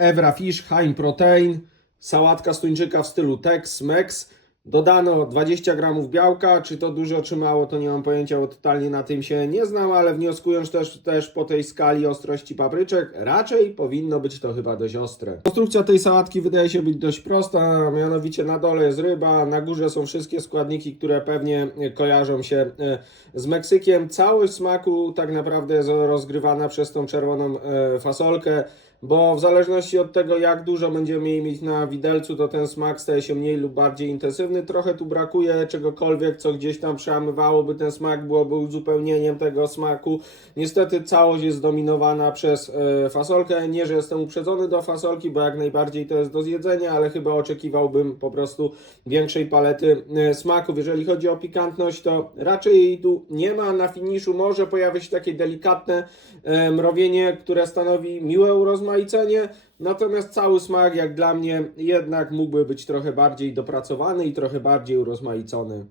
Evra Fish, High Protein, sałatka z tuńczyka w stylu Tex-Mex. Dodano 20 gramów białka, czy to dużo, czy mało, to nie mam pojęcia, bo totalnie na tym się nie znam, ale wnioskując też, też po tej skali ostrości papryczek, raczej powinno być to chyba dość ostre. Konstrukcja tej sałatki wydaje się być dość prosta, mianowicie na dole jest ryba, na górze są wszystkie składniki, które pewnie kojarzą się e, z Meksykiem. Całość smaku tak naprawdę jest rozgrywana przez tą czerwoną e, fasolkę, bo w zależności od tego, jak dużo będziemy jej mieć na widelcu, to ten smak staje się mniej lub bardziej intensywny. Trochę tu brakuje czegokolwiek, co gdzieś tam przełamywałoby ten smak, byłoby uzupełnieniem tego smaku. Niestety całość jest zdominowana przez e, fasolkę. Nie, że jestem uprzedzony do fasolki, bo jak najbardziej to jest do zjedzenia, ale chyba oczekiwałbym po prostu większej palety e, smaków. Jeżeli chodzi o pikantność, to raczej jej tu nie ma. Na finiszu może pojawić się takie delikatne e, mrowienie, które stanowi miłe urozmaicenie. Natomiast cały smak, jak dla mnie, jednak mógłby być trochę bardziej dopracowany i trochę bardziej urozmaicony.